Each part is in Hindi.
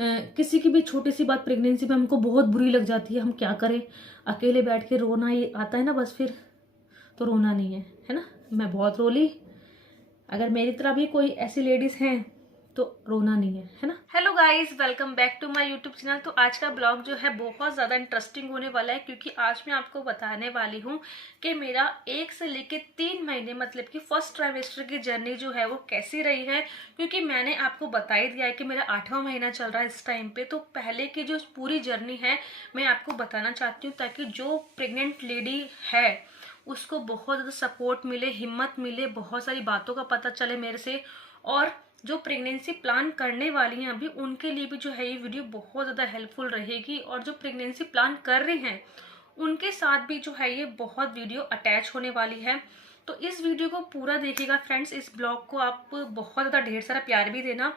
किसी की भी छोटी सी बात प्रेगनेंसी में हमको बहुत बुरी लग जाती है, हम क्या करें, अकेले बैठ के रोना ही आता है ना बस, फिर तो रोना नहीं है ना। मैं बहुत रो ली। अगर मेरी तरह भी कोई ऐसी लेडीज हैं तो रोना नहीं है ना। Hello guys, welcome back to my YouTube channel. तो आज का ब्लॉग जो है बहुत ज़्यादा इंटरेस्टिंग होने वाला है, क्योंकि आज मैं आपको बताने वाली हूँ कि मेरा 1 से लेके 3 महीने मतलब कि फर्स्ट ट्राइमेस्टर की जर्नी जो है वो कैसी रही है। क्योंकि मैंने आपको बता ही दिया है कि मेरा 8वां महीना चल रहा है इस टाइम पे, तो पहले की जो पूरी जर्नी है मैं आपको बताना चाहती हूँ, ताकि जो प्रेग्नेंट लेडी है उसको बहुत ज़्यादा सपोर्ट मिले, हिम्मत मिले, बहुत सारी बातों का पता चले मेरे से। और जो प्रेगनेंसी प्लान करने वाली हैं अभी, उनके लिए भी जो है ये वीडियो बहुत ज़्यादा हेल्पफुल रहेगी। और जो प्रेगनेंसी प्लान कर रही हैं उनके साथ भी जो है ये बहुत वीडियो अटैच होने वाली है। तो इस वीडियो को पूरा देखिएगा फ्रेंड्स। इस ब्लॉग को आप बहुत ज़्यादा ढेर सारा प्यार भी देना,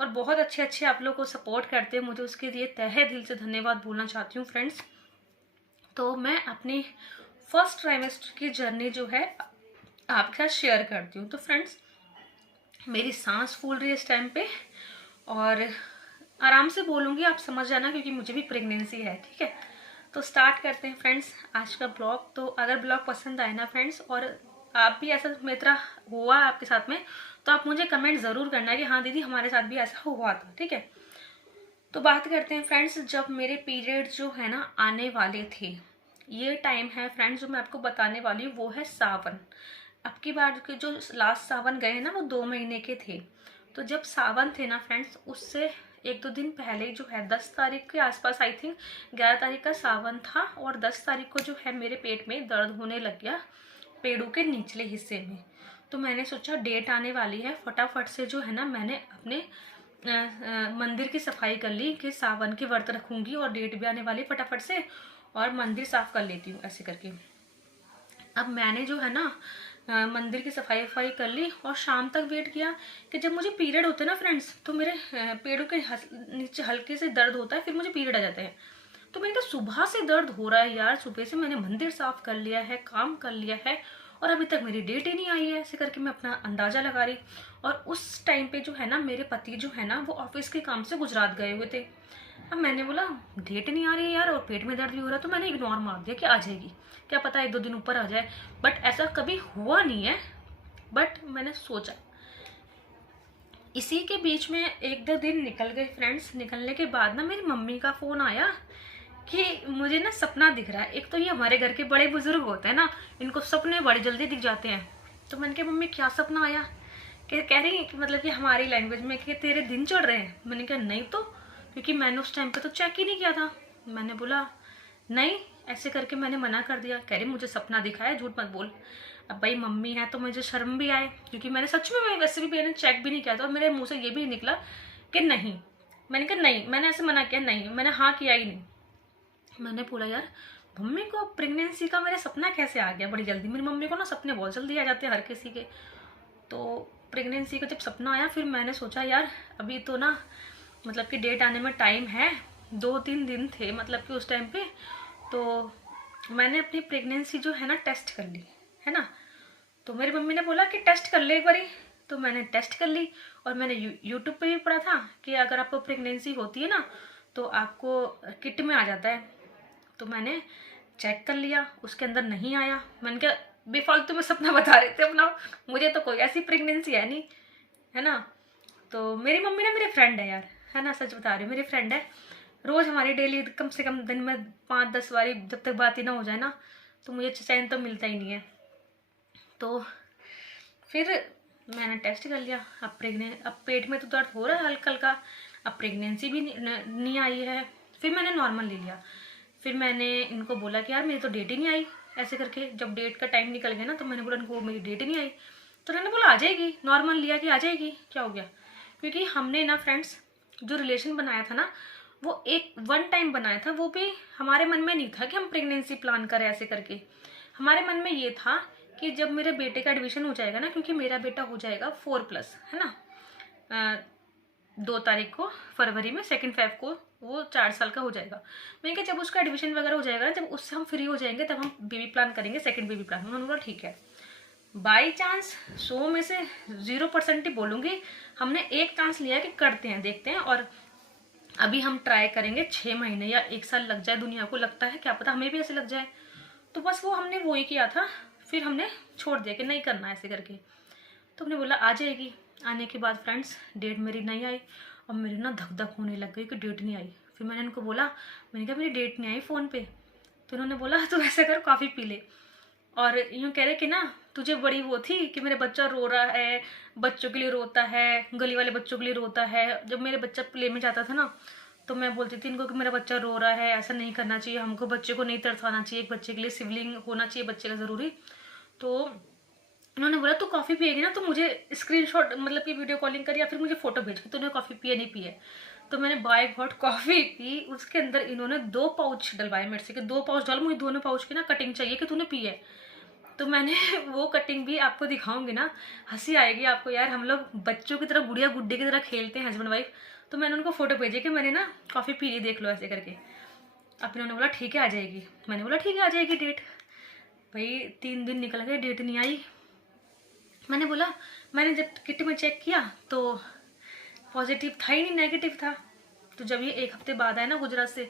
और बहुत अच्छे अच्छे आप लोग को सपोर्ट करते हैं, मुझे उसके लिए तहे दिल से धन्यवाद बोलना चाहती हूँ फ्रेंड्स। तो मैं अपनी फर्स्ट ट्राइमेस्टर की जर्नी जो है आपके साथ शेयर करती हूँ। तो फ्रेंड्स, मेरी सांस फूल रही है इस टाइम पे, और आराम से बोलूँगी, आप समझ जाना, क्योंकि मुझे भी प्रेगनेंसी है, ठीक है। तो स्टार्ट करते हैं फ्रेंड्स आज का ब्लॉग। तो अगर ब्लॉग पसंद आए ना फ्रेंड्स, और आप भी ऐसा मेरी तरह हुआ आपके साथ में, तो आप मुझे कमेंट ज़रूर करना कि हाँ दीदी हमारे साथ भी ऐसा हुआ था, ठीक है। तो बात करते हैं फ्रेंड्स, जब मेरे पीरियड जो है ना आने वाले थे, ये टाइम है फ्रेंड्स जो मैं आपको बताने वाली हूँ, वो है सावन। अब की बार के जो लास्ट सावन गए हैं ना, वो 2 महीने के थे। तो जब सावन थे ना फ्रेंड्स, उससे 1-2 दिन पहले जो है 10 तारीख के आसपास, आई थिंक 11 तारीख का सावन था, और 10 तारीख को जो है मेरे पेट में दर्द होने लग गया, पेड़ों के निचले हिस्से में। तो मैंने सोचा डेट आने वाली है, फटाफट से जो है ना मैंने अपने मंदिर की सफाई कर ली कि सावन के व्रत रखूंगी, और डेट भी आने वाली, फटाफट से और मंदिर साफ कर लेती हूँ ऐसे करके। अब मैंने जो है ना मंदिर की सफाई वफाई कर ली, और शाम तक वेट किया कि जब मुझे पीरियड होते हैं ना फ्रेंड्स, तो मेरे पेड़ों के नीचे हल्के से दर्द होता है, फिर मुझे पीरियड आ जाते हैं। तो मैंने कहा सुबह से दर्द हो रहा है यार, सुबह से मैंने मंदिर साफ कर लिया है, काम कर लिया है, और अभी तक मेरी डेट ही नहीं आई है। ऐसे करके मैं अपना अंदाजा लगा रही। और उस टाइम पे जो है ना मेरे पति जो है ना वो ऑफिस के काम से गुजरात गए हुए थे। अब मैंने बोला डेट नहीं आ रही है यार, और पेट में दर्द भी हो रहा है, तो मैंने इग्नोर मार दिया कि आ जाएगी, क्या पता 1-2 दिन ऊपर आ जाए। बट ऐसा कभी हुआ नहीं है, बट मैंने सोचा। इसी के बीच में 1-2 दिन निकल गए फ्रेंड्स। निकलने के बाद ना मेरी मम्मी का फ़ोन आया कि मुझे ना सपना दिख रहा है। एक तो ये हमारे घर के बड़े बुजुर्ग होते हैं ना, इनको सपने बड़े जल्दी दिख जाते हैं। तो मैंने कहा मम्मी क्या सपना आया, कि कह रही कि मतलब कि हमारी लैंग्वेज में कि तेरे दिन चढ़ रहे हैं। मैंने कहा नहीं तो, क्योंकि मैंने उस टाइम पे तो चेक ही नहीं किया था। मैंने बोला नहीं, ऐसे करके मैंने मना कर दिया। कह रही मुझे सपना दिखा है, झूठ मत बोल। अब भाई मम्मी है तो मुझे शर्म भी आए, क्योंकि मैंने सच में, मैं वैसे भी मैंने चेक भी नहीं किया था, और मेरे मुंह से ये भी निकला कि नहीं। मैंने कहा नहीं, मैंने ऐसे मना किया, नहीं मैंने हाँ किया ही नहीं। मैंने बोला यार मम्मी को प्रेगनेंसी का मेरा सपना कैसे आ गया बड़ी जल्दी। मेरी मम्मी को ना सपने बहुत जल्दी आ जाते हैं हर किसी के। तो प्रेगनेंसी का जब सपना आया, फिर मैंने सोचा यार अभी तो ना मतलब कि डेट आने में टाइम है, 2-3 दिन थे मतलब कि उस टाइम पे। तो मैंने अपनी प्रेगनेंसी जो है ना टेस्ट कर ली, है ना। तो मेरी मम्मी ने बोला कि टेस्ट कर ले एक बारी। तो मैंने टेस्ट कर ली, और मैंने यूट्यूब पे भी पढ़ा था कि अगर आपको प्रेगनेंसी होती है ना तो आपको किट में आ जाता है। तो मैंने चेक कर लिया, उसके अंदर नहीं आया। मैंने कहा बेफालतू में सपना बता रहे थे अपना, मुझे तो कोई ऐसी प्रेगनेंसी है नहीं, है ना। तो मेरी मम्मी ना मेरी फ्रेंड है यार, है ना, सच बता रही हूँ, मेरी फ्रेंड है। रोज़ हमारी डेली कम से कम दिन में 5-10 बारी जब तक बात ही ना हो जाए ना, तो मुझे चैन तो मिलता ही नहीं है। तो फिर मैंने टेस्ट कर लिया। अब पेट में तो दर्द हो रहा है हल्का हल्का, अब प्रेगनेंसी भी नहीं आई है। फिर मैंने नॉर्मल ले लिया। फिर मैंने इनको बोला कि यार मेरी तो डेट ही नहीं आई। ऐसे करके जब डेट का टाइम निकल गया ना, तो मैंने बोला इनको मेरी डेट ही नहीं आई। तो उन्होंने बोला आ जाएगी, नॉर्मल लिया कि आ जाएगी, क्या हो गया। क्योंकि हमने ना फ्रेंड्स जो रिलेशन बनाया था ना, वो एक 1 टाइम बनाया था, वो भी हमारे मन में नहीं था कि हम प्रेगनेंसी प्लान करें ऐसे करके। हमारे मन में ये था कि जब मेरे बेटे का एडमिशन हो जाएगा ना, क्योंकि मेरा बेटा हो जाएगा 4+, है ना, 2 तारीख को फरवरी में, 2 फेब को वो 4 साल का हो जाएगा। मैंने कहा जब उसका एडमिशन वगैरह हो जाएगा ना, जब उससे हम फ्री हो जाएंगे, तब हम बेबी प्लान करेंगे, सेकंड बेबी प्लान। उन्होंने बोला ठीक है। बाई चांस 100 में से 0% ही बोलूँगी, हमने एक चांस लिया कि करते हैं, देखते हैं। और अभी हम ट्राई करेंगे 6 महीने या 1 साल लग जाए, दुनिया को लगता है, क्या पता हमें भी ऐसे लग जाए। तो बस वो हमने वो ही किया था, फिर हमने छोड़ दिया कि नहीं करना ऐसे करके। तो हमने बोला आ जाएगी। आने के बाद फ्रेंड्स डेट मेरी नहीं आई और मेरी ना धक धक होने लग गई कि डेट नहीं आई। फिर मैंने इनको बोला, मैंने कहा मेरी डेट नहीं आई फ़ोन पे। तो उन्होंने बोला तू ऐसा कर, कॉफ़ी पी ले। और यूँ कह रहे कि ना तुझे बड़ी वो थी कि मेरा बच्चा रो रहा है, बच्चों के लिए रोता है, गली वाले बच्चों के लिए रोता है। जब मेरे बच्चा प्ले में जाता था ना, तो मैं बोलती थी इनको कि मेरा बच्चा रो रहा है, ऐसा नहीं करना चाहिए, हमको बच्चे को नहीं तरसाना चाहिए, एक बच्चे के लिए सिबलिंग होना चाहिए बच्चे का ज़रूरी। तो उन्होंने बोला तू कॉफ़ी पिएगी ना तो मुझे स्क्रीनशॉट मतलब कि वीडियो कॉलिंग कर या फिर मुझे फ़ोटो भेज कि तूने कॉफ़ी पी है नहीं पी है। तो मैंने बाय गॉड कॉफ़ी पी। उसके अंदर इन्होंने 2 पाउच डलवाए मेरे से कि 2 पाउच डालो, मुझे दोनों पाउच की ना कटिंग चाहिए कि तूने पी है। तो मैंने वो कटिंग भी आपको दिखाऊंगी ना, हंसी आएगी आपको यार। हम लोग बच्चों की तरह गुड़िया गुड्डे की तरह खेलते हैं हस्बैंड वाइफ। तो मैंने उनको फ़ोटो भेजी कि मैंने ना कॉफ़ी पी ली, देख लो ऐसे करके। अब इन्होंने बोला ठीक है आ जाएगी। मैंने बोला ठीक है आ जाएगी डेट। भाई 3 दिन निकल गए, डेट नहीं आई। मैंने बोला, मैंने जब किट में चेक किया तो पॉजिटिव था ही नहीं, नेगेटिव था। तो जब ये 1 हफ्ते बाद आए ना गुजरात से,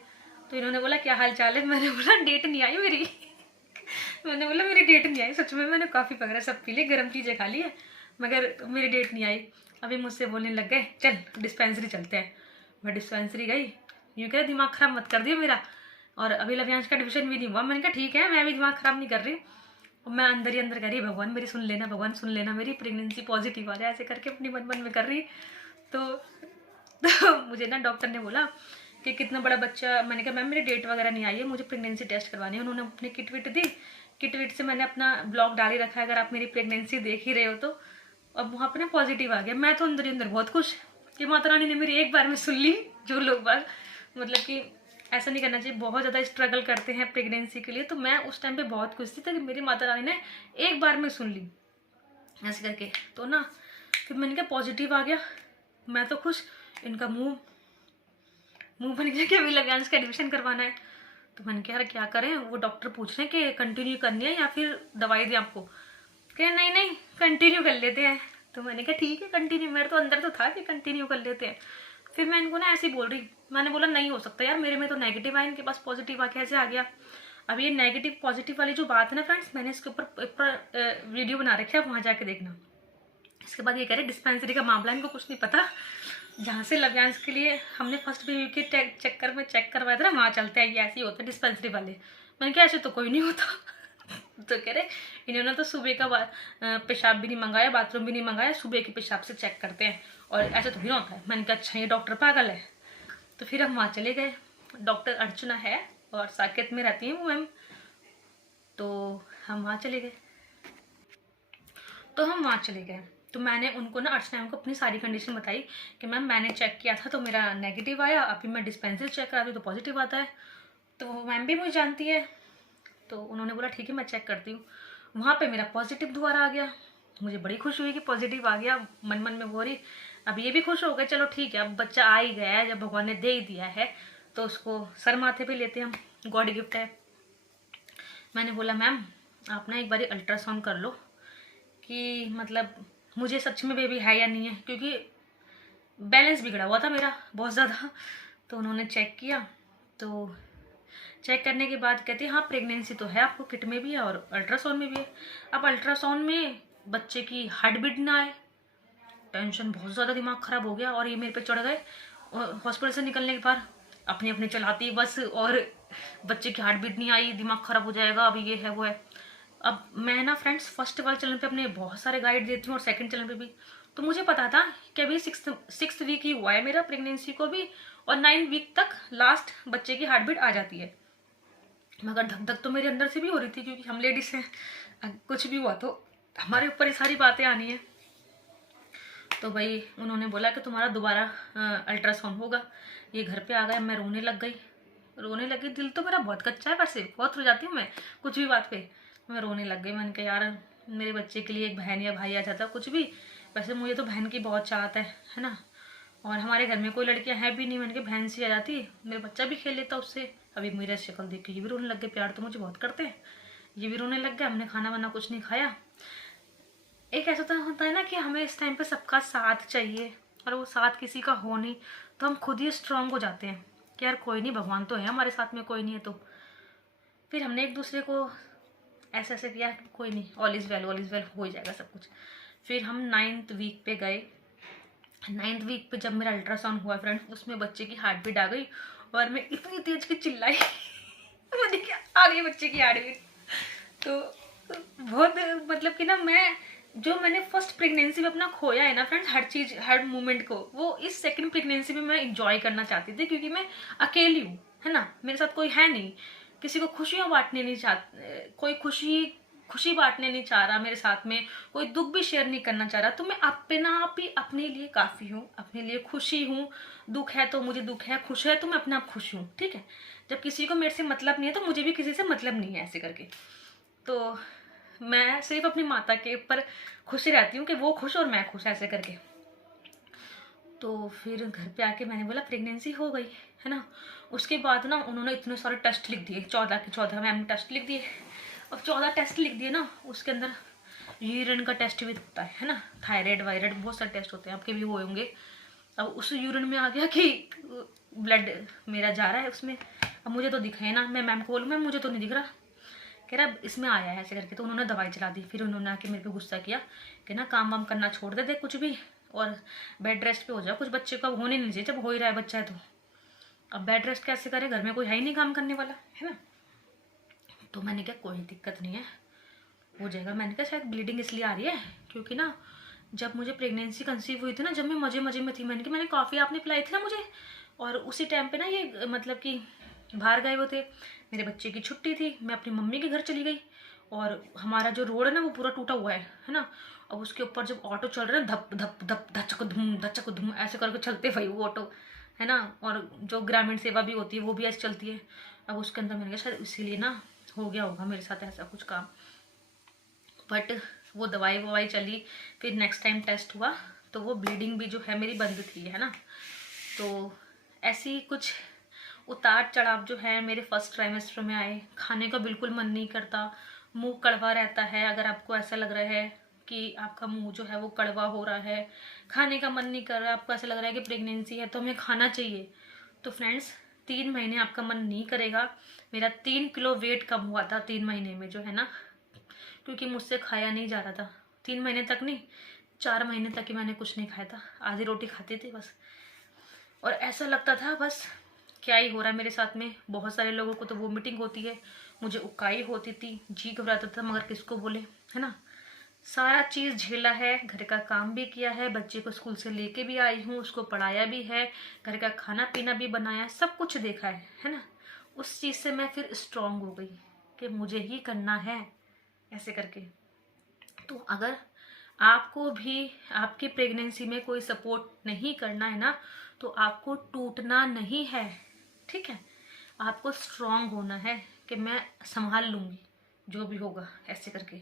तो इन्होंने बोला क्या हाल चाल है। मैंने बोला डेट नहीं आई मेरी। मैंने बोला मेरी डेट नहीं आई सच में, मैंने कॉफ़ी वगैरह सब पी ली, गर्म चीज़ें खा ली है, मगर मेरी डेट नहीं आई। अभी मुझसे बोलने लग गए चल डिस्पेंसरी चलते हैं। मैं डिस्पेंसरी गई, यूँ कह दिमाग ख़राब मत कर दिया मेरा। और अभी लव्यांश का एडमिशन भी नहीं हुआ। मैंने कहा ठीक है, मैं भी दिमाग ख़राब नहीं कर रही। और मैं अंदर ही अंदर कह रही भगवान मेरी सुन लेना, भगवान सुन लेना, मेरी प्रेगनेंसी पॉजिटिव आ जाए, ऐसे करके अपनी मन मन में कर रही। तो मुझे ना डॉक्टर ने बोला कि कितना बड़ा बच्चा। मैंने कहा मैम मेरी डेट वगैरह नहीं आई है, मुझे प्रेगनेंसी टेस्ट करवानी है। उन्होंने अपनी किट विट दी, किट विट से मैंने अपना ब्लॉग डाल ही रखा है, अगर आप मेरी प्रेगनेंसी देख ही रहे हो तो। अब वहाँ पर ना पॉजिटिव आ गया। मैं तो अंदर ही अंदर बहुत खुश कि माता रानी ने मेरी एक बार में सुन ली। जो लोग बात मतलब कि ऐसा नहीं करना चाहिए, बहुत ज़्यादा स्ट्रगल करते हैं प्रेगनेंसी के लिए। तो मैं उस टाइम पे बहुत खुश थी कि मेरी माता रानी ने एक बार में सुन ली ऐसे करके। तो ना फिर मैंने कहा पॉजिटिव आ गया, मैं तो खुश। इनका मुंह बन गया कि अभी लव्यांश का एडमिशन करवाना है। तो मैंने कहा यार क्या करें। वो डॉक्टर पूछ रहे हैं कि कंटिन्यू करनी है या फिर दवाई दें आपको। कह नहीं नहीं कंटिन्यू कर लेते हैं। तो मैंने कहा ठीक है कंटिन्यू, मेरे तो अंदर तो था कि कंटिन्यू कर लेते हैं। फिर मैं इनको ना ऐसे ही बोल रही, मैंने बोला नहीं हो सकता यार, मेरे में तो नेगेटिव आया, इनके पास पॉजिटिव आ कैसे आ गया। अब ये नेगेटिव पॉजिटिव वाली जो बात है ना फ्रेंड्स, मैंने इसके ऊपर वीडियो बना रखी है, वहाँ जाके देखना। इसके बाद ये कह रहे डिस्पेंसरी का मामला इनको कुछ नहीं पता। जहाँ से लव्यांश के लिए हमने फर्स्ट बेबी के चक्कर में चेक करवाया था ना, वहाँ चलते हैं, ये ऐसे ही होते हैं डिस्पेंसरी वाले। मैंने कहा ऐसे तो कोई नहीं होता। तो कह रहे इन्होंने तो सुबह का पेशाब भी नहीं मंगाया, बाथरूम भी नहीं मंगाया, सुबह के पेशाब से चेक करते हैं और ऐसे तो भी ना होता है। मैंने कहा अच्छा ये डॉक्टर पागल है। तो फिर हम वहाँ चले गए। डॉक्टर अर्चना है और साकेत में रहती हैं वो मैम। तो हम वहाँ चले गए। तो मैंने उनको ना अर्चना मैम को अपनी सारी कंडीशन बताई कि मैम मैंने चेक किया था तो मेरा नेगेटिव आया, अभी मैं डिस्पेंसरी चेक कराती हूँ तो पॉजिटिव आता है। तो मैम भी मुझे जानती है। तो उन्होंने बोला ठीक है मैं चेक करती हूँ। वहाँ पे मेरा पॉजिटिव दोबारा आ गया। मुझे बड़ी खुशी हुई कि पॉजिटिव आ गया। मन मन में बोल रही अब ये भी खुश हो गए, चलो ठीक है अब बच्चा आ ही गया है, जब भगवान ने दे ही दिया है तो उसको सर माथे पे लेते हम, गॉड गिफ्ट है। मैंने बोला मैम आप ना एक बार अल्ट्रासाउंड कर लो कि मतलब मुझे सच में बेबी है या नहीं है, क्योंकि बैलेंस बिगड़ा हुआ था मेरा बहुत ज़्यादा। तो उन्होंने चेक किया। तो चेक करने के बाद कहती है हाँ प्रेगनेंसी तो है आपको, किट में भी है और अल्ट्रासाउंड में भी है। अब अल्ट्रासाउंड में बच्चे की हार्ट बीट ना आए, टेंशन बहुत ज़्यादा, दिमाग ख़राब हो गया। और ये मेरे पे चढ़ गए हॉस्पिटल से निकलने के बाद अपनी अपनी चलाती बस, और बच्चे की हार्ट बीट नहीं आई, दिमाग ख़राब हो जाएगा, अभी ये है वो है। अब मैं ना फ्रेंड्स फर्स्ट वाले चैनल पे अपने बहुत सारे गाइड देती हूँ और सेकंड चैनल पे भी। तो मुझे पता था कि अभी सिक्स वीक ही हुआ है मेरा प्रेगनेंसी को भी, और 9 वीक तक लास्ट बच्चे की हार्ट बीट आ जाती है। मगर धक धक तो मेरे अंदर से भी हो रही थी, क्योंकि हम लेडीज हैं, कुछ भी हुआ तो हमारे ऊपर ये सारी बातें आनी है। तो भाई उन्होंने बोला कि तुम्हारा दोबारा अल्ट्रासाउंड होगा। ये घर पे आ गए, मैं रोने लग गई। दिल तो मेरा बहुत कच्चा है, वैसे बहुत रो जाती हूँ मैं कुछ भी बात पे। मैं रोने लग गई। मैंने कहा यार मेरे बच्चे के लिए एक बहन या भाई आ जाता कुछ भी। वैसे मुझे तो बहन की बहुत चाहत है ना, और हमारे घर में कोई लड़कियां हैं भी नहीं। मैंने कहा बहन सी आ जाती, मेरा बच्चा भी खेल लेता उससे। अभी मेरा शक्ल देख के ये भी रोने लग गए, प्यार तो मुझे बहुत करते हैं। ये भी रोने लग गया। हमने खाना वाना कुछ नहीं खाया। एक ऐसा तो होता है ना कि हमें इस टाइम पे सबका साथ चाहिए, और वो साथ किसी का हो नहीं, तो तो हम खुद ही स्ट्रांग हो जाते हैं कि यार कोई नहीं, भगवान तो है हमारे साथ में, कोई नहीं है तो। फिर हमने एक दूसरे को ऐसे ऐसे किया, कोई नहीं, ऑल इज़ वेल, हो ही जाएगा सब कुछ। फिर हम 9th वीक पे गए। 9th वीक पे जब मेरा अल्ट्रासाउंड हुआ फ्रेंड, उसमें बच्चे की हार्ट बीट आ गई और मैं इतनी तेज की चिल्लाई मैंने क्या, आ गई बच्चे की हार्ट बीट। तो बहुत मतलब कि ना, मैंने फर्स्ट प्रेगनेंसी में अपना खोया है ना फ्रेंड्स, हर चीज़ हर मोमेंट को, वो इस सेकंड प्रेगनेंसी में मैं इंजॉय करना चाहती थी, क्योंकि मैं अकेली हूँ, है ना, मेरे साथ कोई है नहीं, किसी को खुशियाँ बांटने नहीं कोई खुशी बांटने नहीं चाह रहा मेरे साथ में, कोई दुख भी शेयर नहीं करना चाह रहा। तो मैं अपना आप ही अपने लिए काफ़ी हूँ, अपने लिए खुशी हूँ। दुख है तो मुझे दुख है, खुश है तो मैं अपने आप खुश हूँ, ठीक है। जब किसी को मेरे से मतलब नहीं है तो मुझे भी किसी से मतलब नहीं है, ऐसे करके। तो मैं सिर्फ अपनी माता के ऊपर खुश रहती हूँ कि वो खुश और मैं खुश, ऐसे करके। तो फिर घर पे आके मैंने बोला प्रेगनेंसी हो गई, है ना। उसके बाद ना उन्होंने इतने सारे टेस्ट लिख दिए, 14 के 14 मैम टेस्ट लिख दिए। अब 14 टेस्ट लिख दिए ना, उसके अंदर यूरिन का टेस्ट भी होता है ना, थायराइड वायराइड बहुत सारे टेस्ट होते हैं, आपके भी हुए होंगे। अब उस यूरिन में आ गया कि ब्लड मेरा जा रहा है उसमें। अब मुझे तो दिखा है ना, मैं मैम को बोलूँ मैम मुझे तो नहीं दिख रहा, कह रहा इसमें आया है, ऐसे करके। तो उन्होंने दवाई चला दी। फिर उन्होंने आके मेरे पे गुस्सा किया कि ना काम वाम करना छोड़ दे कुछ भी, और बेड रेस्ट पे हो जाओ। कुछ बच्चे को अब होने नहीं चाहिए, जब हो ही रहा है बच्चा है तो अब बेड रेस्ट कैसे करे, घर में कोई है ही नहीं काम करने वाला, है ना। तो मैंने कहा कोई दिक्कत नहीं है, हो जाएगा। मैंने कहा शायद ब्लीडिंग इसलिए आ रही है क्योंकि ना जब मुझे प्रेगनेंसी कंसीव हुई थी ना, जब मैं मजे मजे में थी, मैंने काफ़ी आपने पिलाई थी ना मुझे, और उसी टाइम पे ना ये मतलब कि बाहर गए हुए थे, मेरे बच्चे की छुट्टी थी, मैं अपनी मम्मी के घर चली गई, और हमारा जो रोड है ना वो पूरा टूटा हुआ है ना। अब उसके ऊपर जब ऑटो चल रहे हैं, धप धप धप धचक धूम ऐसे करके चलते भाई वो ऑटो, है ना। और जो ग्रामीण सेवा भी होती है वो भी ऐसे चलती है। अब उसके अंदर मैंने कहा शायद इसीलिए ना हो गया होगा मेरे साथ ऐसा कुछ काम। बट वो दवाई ववाई चली, फिर नेक्स्ट टाइम टेस्ट हुआ तो वो ब्लीडिंग भी जो है मेरी बंद थी, है ना। तो ऐसी कुछ उतार चढ़ाव जो है मेरे फर्स्ट ट्राइमेस्टर में आए। खाने का बिल्कुल मन नहीं करता, मुंह कड़वा रहता है। अगर आपको ऐसा लग रहा है कि आपका मुंह जो है वो कड़वा हो रहा है, खाने का मन नहीं कर रहा, आपको ऐसा लग रहा है कि प्रेगनेंसी है तो हमें खाना चाहिए, तो फ्रेंड्स 3 महीने आपका मन नहीं करेगा। मेरा 3 किलो वेट कम हुआ था 3 महीने में जो है ना, क्योंकि मुझसे खाया नहीं जा रहा था। 3 महीने तक नहीं, 4 महीने तक ही मैंने कुछ नहीं खाया था, आधी रोटी खाती थी बस। और ऐसा लगता था बस क्या ही हो रहा है मेरे साथ में। बहुत सारे लोगों को तो वोमिटिंग होती है, मुझे उकाई होती थी, जी घबराता था, मगर किसको बोले, है ना। सारा चीज़ झेला है, घर का काम भी किया है, बच्चे को स्कूल से लेके भी आई हूँ, उसको पढ़ाया भी है, घर का खाना पीना भी बनाया, सब कुछ देखा है ना। उस चीज़ से मैं फिर स्ट्रांग हो गई कि मुझे ही करना है, ऐसे करके। तो अगर आपको भी आपकी प्रेगनेंसी में कोई सपोर्ट नहीं करना है ना, तो आपको टूटना नहीं है, ठीक है। आपको स्ट्रांग होना है कि मैं संभाल लूँगी जो भी होगा, ऐसे करके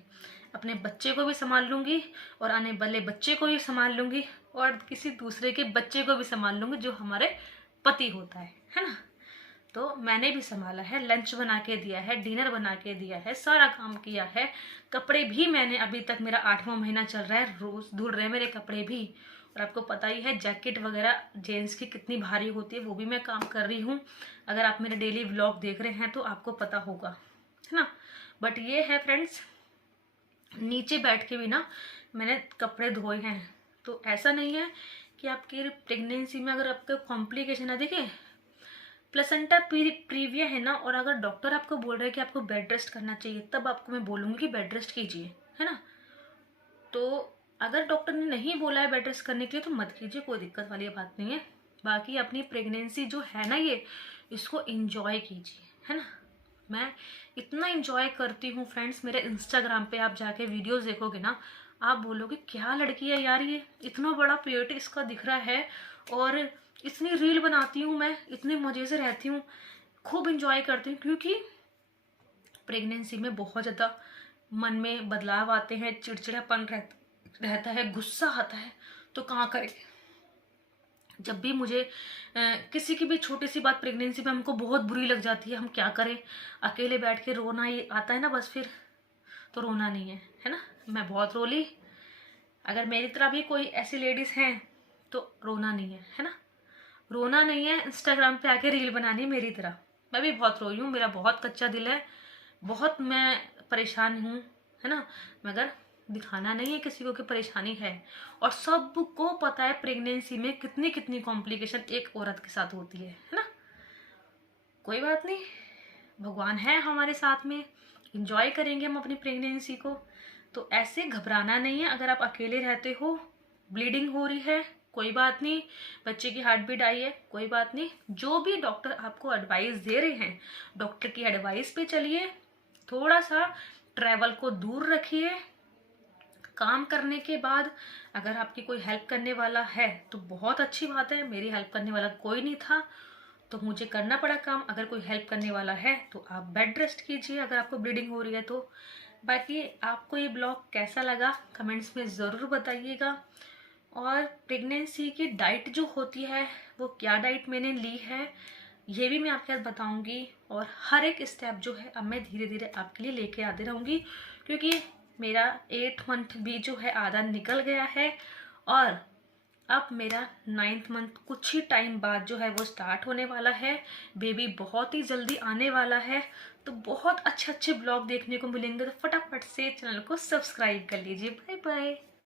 अपने बच्चे को भी संभाल लूँगी, और आने वाले बच्चे को भी संभाल लूँगी, और किसी दूसरे के बच्चे को भी संभाल लूँगी जो हमारे पति होता है ना। तो मैंने भी संभाला है, लंच बना के दिया है, डिनर बना के दिया है, सारा काम किया है। कपड़े भी मैंने, अभी तक मेरा 8वां महीना चल रहा है, रोज धुल रहे हैं मेरे कपड़े भी। और आपको पता ही है जैकेट वगैरह जेंट्स की कितनी भारी होती है, वो भी मैं काम कर रही हूँ। अगर आप मेरे डेली व्लॉग देख रहे हैं तो आपको पता होगा, है ना। बट ये है फ्रेंड्स, नीचे बैठ के भी ना मैंने कपड़े धोए हैं। तो ऐसा नहीं है कि आपकी प्रेगनेंसी में अगर आपको कॉम्प्लिकेशन है, देखिए प्लेसेंटा प्रीविया है ना, और अगर डॉक्टर आपको बोल रहे हैं कि आपको बेड रेस्ट करना चाहिए, तब आपको मैं बोलूँगी कि बेड रेस्ट कीजिए, है ना। तो अगर डॉक्टर ने नहीं बोला है बेड रेस्ट करने के लिए तो मत कीजिए, कोई दिक्कत वाली बात नहीं है। बाकी अपनी प्रेगनेंसी जो है ना, ये इसको इंजॉय कीजिए, है ना। मैं इतना इंजॉय करती हूँ फ्रेंड्स, मेरे इंस्टाग्राम पे आप जाके वीडियोस देखोगे ना, आप बोलोगे क्या लड़की है यार, ये इतना बड़ा पेट इसका दिख रहा है, और इतनी रील बनाती हूँ मैं, इतने मज़े से रहती हूँ, खूब इंजॉय करती हूँ। क्योंकि प्रेगनेंसी में बहुत ज़्यादा मन में बदलाव आते हैं, चिड़चिड़ापन रहता है, गुस्सा आता है, तो कहाँ करें। जब भी मुझे किसी की भी छोटी सी बात प्रेगनेंसी में हमको बहुत बुरी लग जाती है, हम क्या करें, अकेले बैठ के रोना ही आता है ना बस। फिर तो रोना नहीं है ना। मैं बहुत रोली, अगर मेरी तरह भी कोई ऐसी लेडीज़ हैं तो रोना नहीं है ना। रोना नहीं है इंस्टाग्राम पे आके रील बनानी मेरी तरह। मैं भी बहुत रोई हूँ, मेरा बहुत कच्चा दिल है, बहुत मैं परेशान हूँ, है ना, मगर दिखाना नहीं है किसी को कि परेशानी है। और सबको पता है प्रेगनेंसी में कितनी कितनी कॉम्प्लिकेशन एक औरत के साथ होती है ना। कोई बात नहीं, भगवान है हमारे साथ में, इंजॉय करेंगे हम अपनी प्रेगनेंसी को। तो ऐसे घबराना नहीं है। अगर आप अकेले रहते हो, ब्लीडिंग हो रही है, कोई बात नहीं, बच्चे की हार्ट बीट आई है, कोई बात नहीं, जो भी डॉक्टर आपको एडवाइस दे रहे हैं डॉक्टर की एडवाइस पे चलिए। थोड़ा सा ट्रैवल को दूर रखिए। काम करने के बाद अगर आपकी कोई हेल्प करने वाला है तो बहुत अच्छी बात है। मेरी हेल्प करने वाला कोई नहीं था तो मुझे करना पड़ा काम। अगर कोई हेल्प करने वाला है तो आप बेड रेस्ट कीजिए अगर आपको ब्लीडिंग हो रही है तो। बाकी आपको ये ब्लॉग कैसा लगा कमेंट्स में ज़रूर बताइएगा। और प्रेगनेंसी की डाइट जो होती है वो क्या डाइट मैंने ली है ये भी मैं आपके साथ बताऊंगी। और हर एक स्टेप जो है अब मैं धीरे धीरे आपके लिए लेके आती रहूँगी, क्योंकि मेरा 8 मंथ भी जो है आधा निकल गया है और अब मेरा 9th मंथ कुछ ही टाइम बाद जो है वो स्टार्ट होने वाला है। बेबी बहुत ही जल्दी आने वाला है, तो बहुत अच्छे अच्छे ब्लॉग देखने को मिलेंगे। तो फटाफट से चैनल को सब्सक्राइब कर लीजिए। Bye bye.